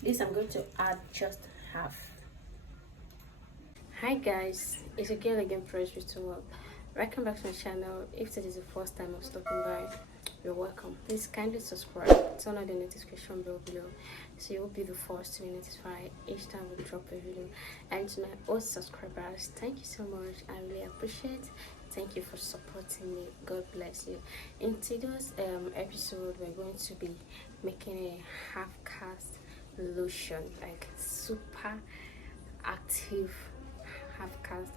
This I'm going to add just half. Hi guys, it's your girl again, Fresh to Work. Welcome back to my channel. If it is the first time of stopping by, you're welcome. Please kindly subscribe, turn on the notification bell below so you will be the first to be notified each time we drop a video. And to my old subscribers, thank you so much. I really appreciate it. Thank you for supporting me. God bless you. In today's episode, we're going to be making a half cast lotion, like super active half cast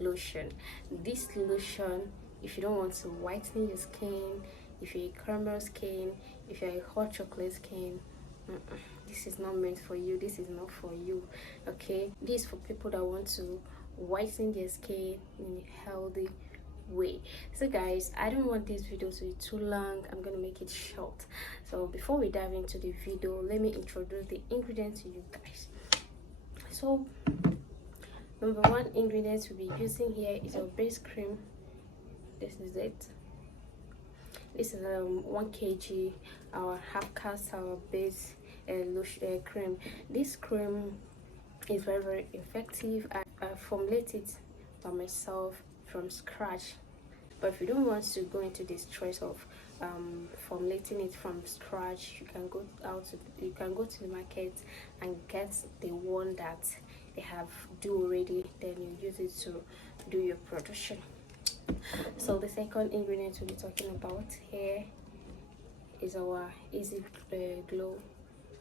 lotion. This lotion, if you don't want to whiten your skin, if you're a caramel skin, if you're a hot chocolate skin, this is not meant for you. This is not for you. Okay, this is for people that want to whiten their skin in a healthy way. So guys, I don't want this video to be too long. I'm gonna make it short. So before we dive into the video, let me introduce the ingredients to you guys. So number one ingredient we'll be using here is our base cream. This is it. This is 1 kg our half cast our base cream. This cream is very effective. I formulate it by myself from scratch, but if you don't want to go into the stress of formulating it from scratch, you can go to the market and get the one that they have do already, then you use it to do your production. So the second ingredient we'll be talking about here is our easy glow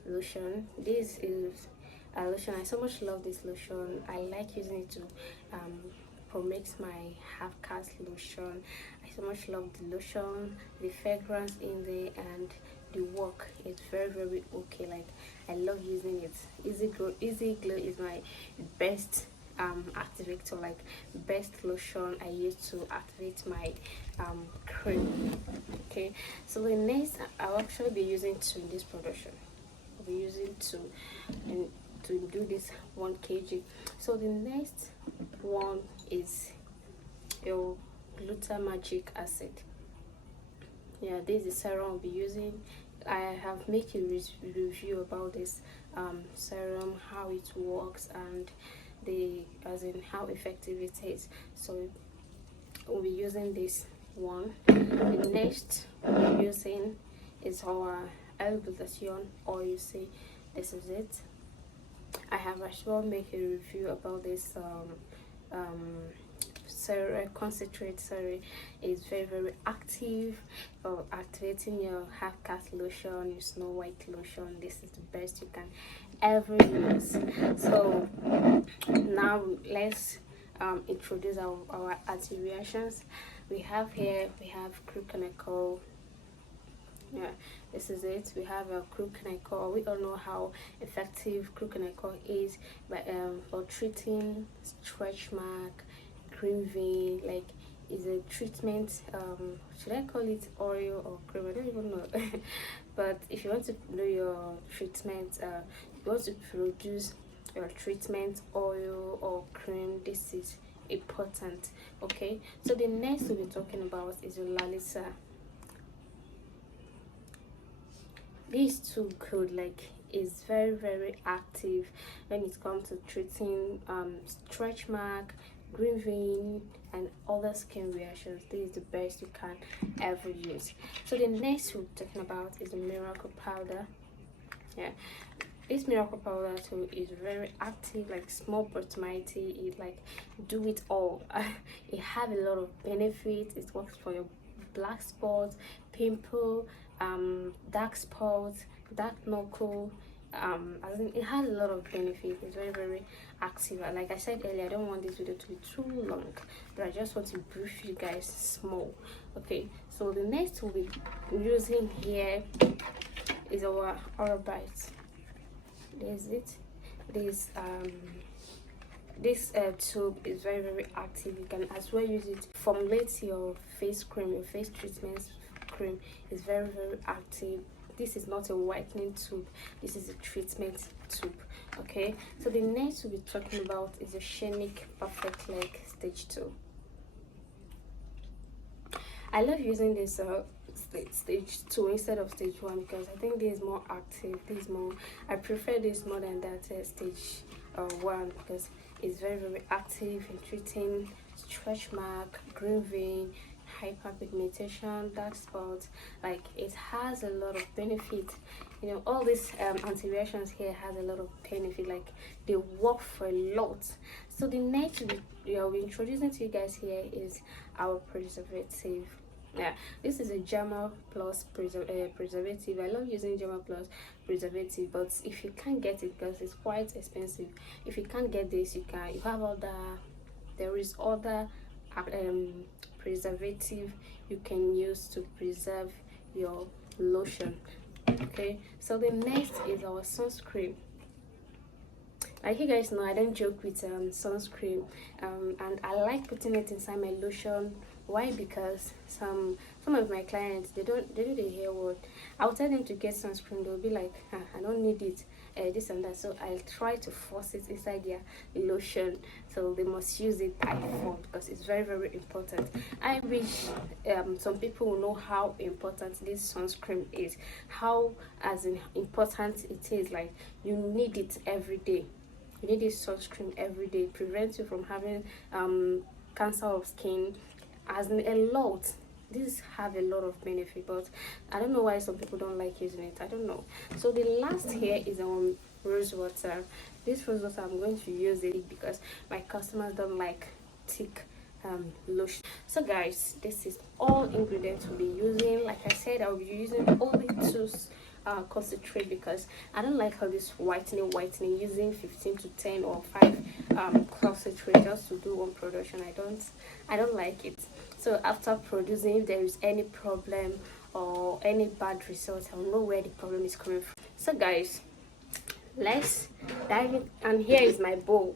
lotion. This is a lotion. I so much love this lotion. I like using it to promote my half cast lotion. I so much love the lotion, the fragrance in there, and the work is very okay. Like, I love using it. Easy glow is my best activator, like best lotion I use to activate my cream. Okay, so the next I'll actually be using to this production, I'll be using to do this 1 kg. So the next one is your glutamagic acid. Yeah, this is the serum I'll be using. I have made a review about this serum, how it works, and how effective it is. So we'll be using this one. The next we'll be using is our L-glutathione oil. You see, this is it. I have as well made a review about this concentrate. Is very active for activating your half cast lotion, your snow white lotion. This is the best you can ever use. So now let's introduce our anti-reactions. We have Crucanical. Yeah, this is it. We have a Crucanical. We all know how effective Crucanical is for treating stretch mark, green vein. Like, is a treatment, should I call it oil or cream? I don't even know. But if you want to do your treatment, you want to produce your treatment oil or cream, this is important. Okay, so the next we'll be talking about is your Lalisa. These two could, like, is very active when it comes to treating stretch mark, green vein, and other skin reactions. This is the best you can ever use. So the next we're talking about is the miracle powder. Yeah, this miracle powder too is very active, like small opportunity. It like do it all. It have a lot of benefits. It works for your black spots, pimple, dark spots, dark knuckle. It has a lot of benefits. It's very active. Like I said earlier, I don't want this video to be too long, but I just want to brief you guys small. Okay, so the next we'll be using here is our Orabite. There's it. This tube is very active. You can as well use it formulate your face cream, your face treatment cream is very active. This is not a whitening tube, this is a treatment tube. Okay, so the next we'll be talking about is the Shenic Perfect Leg Stage 2. I love using this stage 2 instead of stage 1, because I think this is more active. This is more, I prefer this more than that stage 1, because it's very very active in treating stretch mark, green vein, hyperpigmentation, dark spots. Like, it has a lot of benefit. You know, all these anti-reactions here has a lot of benefit. Like, they work for a lot. So the next we'll be introducing to you guys here is our preservative. Yeah, this is a Germa Plus preservative. I love using Germa Plus preservative, but if you can't get it, because it's quite expensive, if you can't get this, you have other, there is other preservative you can use to preserve your lotion. Okay, so the next is our sunscreen. Like you guys know, I don't joke with sunscreen, and I like putting it inside my lotion. Why? Because some of my clients, they do the hair work. I'll tell them to get sunscreen, they'll be like, I don't need it, this and that. So I'll try to force it inside their lotion, so they must use it by default, because it's very very important. I wish some people will know how important this sunscreen is, how as important it is. Like, you need it every day. You need this sunscreen every day. It prevents you from having cancer of skin, as in a lot. These have a lot of benefit, but I don't know why some people don't like using it. I don't know. So the last here is rose water. This rose water, I'm going to use it because my customers don't like thick lotion. So guys, this is all ingredients we'll be using. Like I said, I'll be using only two concentrate, because I don't like all this whitening using 15 to 10 or 5 concentrate just to do one production. I don't like it. So after producing, if there is any problem or any bad result, I'll know where the problem is coming from. So guys, let's dive in. And here is my bowl.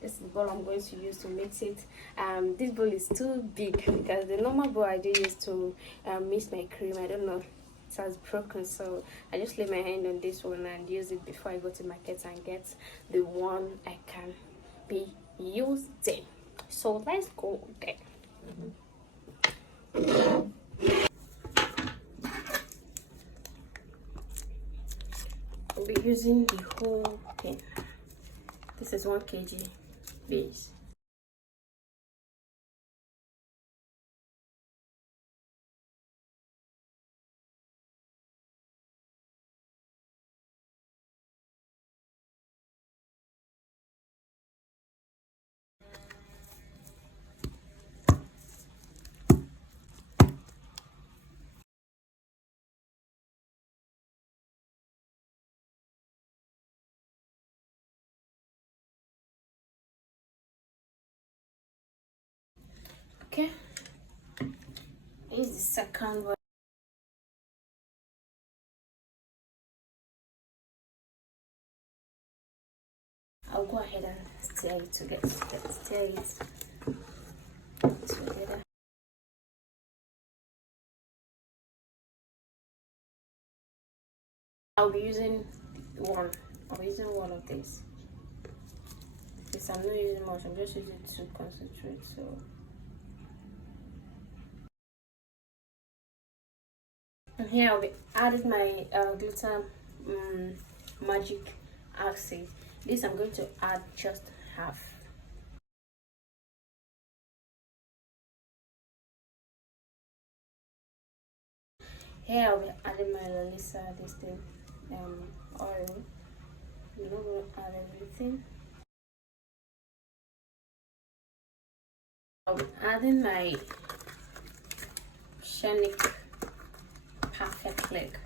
This is the bowl I'm going to use to mix it. This bowl is too big, because the normal bowl I do use to mix my cream, I don't know, it has broken, so I just lay my hand on this one and use it before I go to market and get the one I can be using. So let's go there. I'll be using the whole thing. This is 1 kg base. Okay, here's the second one. I'll go ahead and stir it together. Stir it together. I'll be using one. I'll be using one of these. Because I'm not using much, I'm just using to concentrate. So and here I'll be adding my glitter magic acid. This I'm going to add just half. Here I'll be adding my Lalisa this thing oil. I'm not going to add everything. I'll be adding my Shanic Perfect Leg.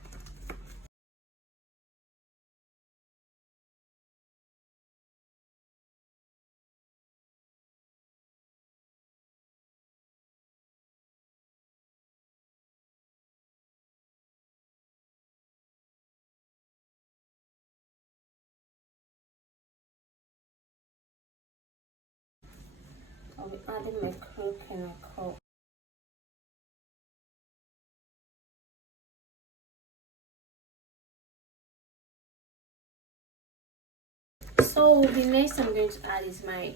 I'll be adding my cream chemical. So the next I'm going to add is my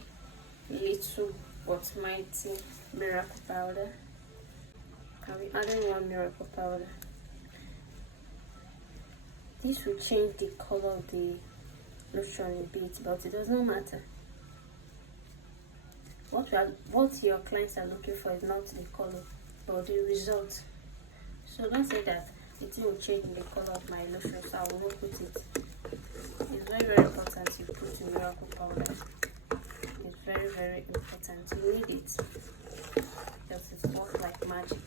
little but mighty miracle powder. I'll be adding one miracle powder. This will change the color of the lotion a bit, but it does not matter. What your clients are looking for is not the color, but the result. So don't say that it will change the color of my lotion, so I will not put it. It's very, very important you put the miracle powder. It's very, very important. You need it because it works like magic.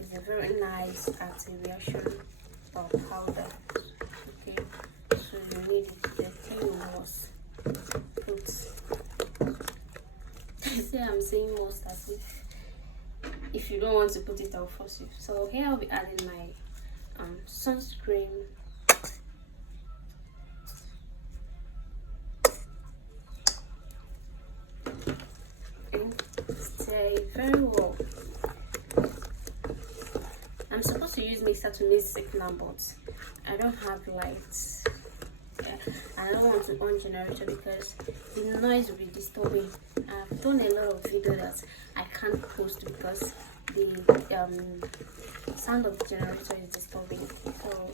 It's a very nice anti-reaction powder. Okay, so you need it. The thing you must put. Say I'm saying most as if you don't want to put it, I'll force you. So here I'll be adding my sunscreen. And stay very well. I'm supposed to use mixer to mix it now, but I don't have lights. Yeah, and I don't want to on generator because the noise will be disturbing. I've done a lot of video that I can't post because the sound of the generator is disturbing, so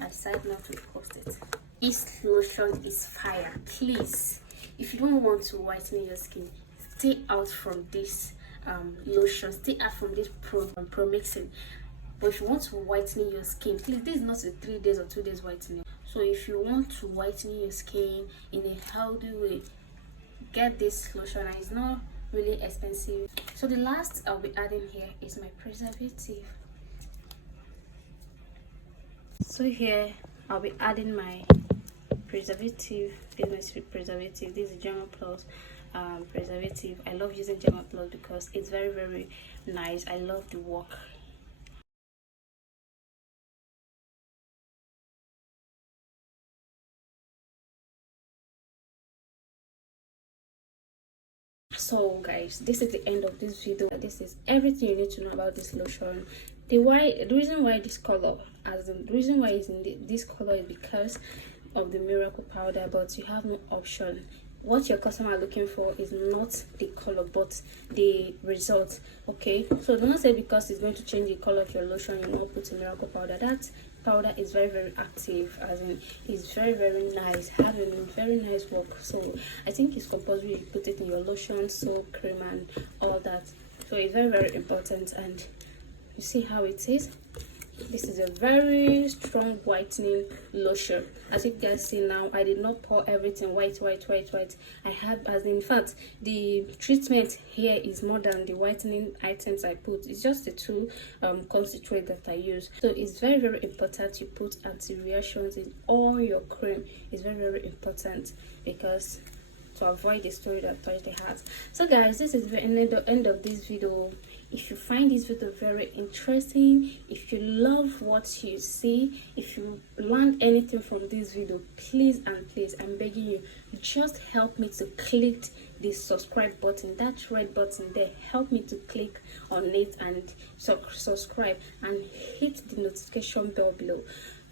I decided not to post it. This lotion is fire. Please, if you don't want to whiten your skin, stay out from this lotion, stay out from this pro mixing. But if you want to whiten your skin, please, this is not a 3 days or 2 days whitening. So if you want to whiten your skin in a healthy way, get this lotion, and it's not really expensive. So the last I'll be adding here is my preservative. So here I'll be adding my preservative, business preservative. This is German Plus preservative. I love using German Plus because it's very, very nice. I love the work. So guys, this is the end of this video. This is everything you need to know about this lotion. The reason why this color, the reason why it's in this color is because of the miracle powder, but you have no option. What your customer are looking for is not the color but the result. Okay, so do not say because it's going to change the color of your lotion you not put a miracle powder. That powder is very, very active, as in it's very, very nice, having very nice work. So I think it's compulsory you put it in your lotion, soap, cream and all that. So it's very, very important. And you see how it is. This is a very strong whitening lotion. As you guys see now, I did not pour everything white. I have, as in fact, the treatment here is more than the whitening items I put. It's just the two concentrate that I use. So it's very, very important you put anti-reactions in all your cream. It's very, very important because to avoid the story that touched the heart. So guys, this is the end of this video. If you find this video very interesting, if you love what you see, if you learn anything from this video, please and please, I'm begging you, just help me to click the subscribe button, that red button there. Help me to click on it and subscribe and hit the notification bell below,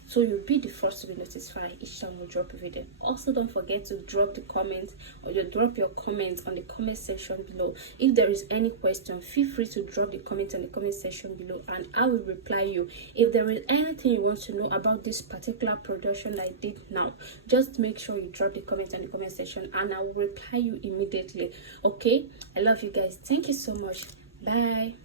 so you'll be the first to be notified each time we drop a video. Also, don't forget to drop the comment, or you drop your comments on the comment section below. If there is any question, feel free to drop the comment on the comment section below and I will reply you. If there is anything you want to know about this particular production I did now, just make sure you drop the comment on the comment section and I will reply you immediately. Okay, I love you guys. Thank you so much. Bye.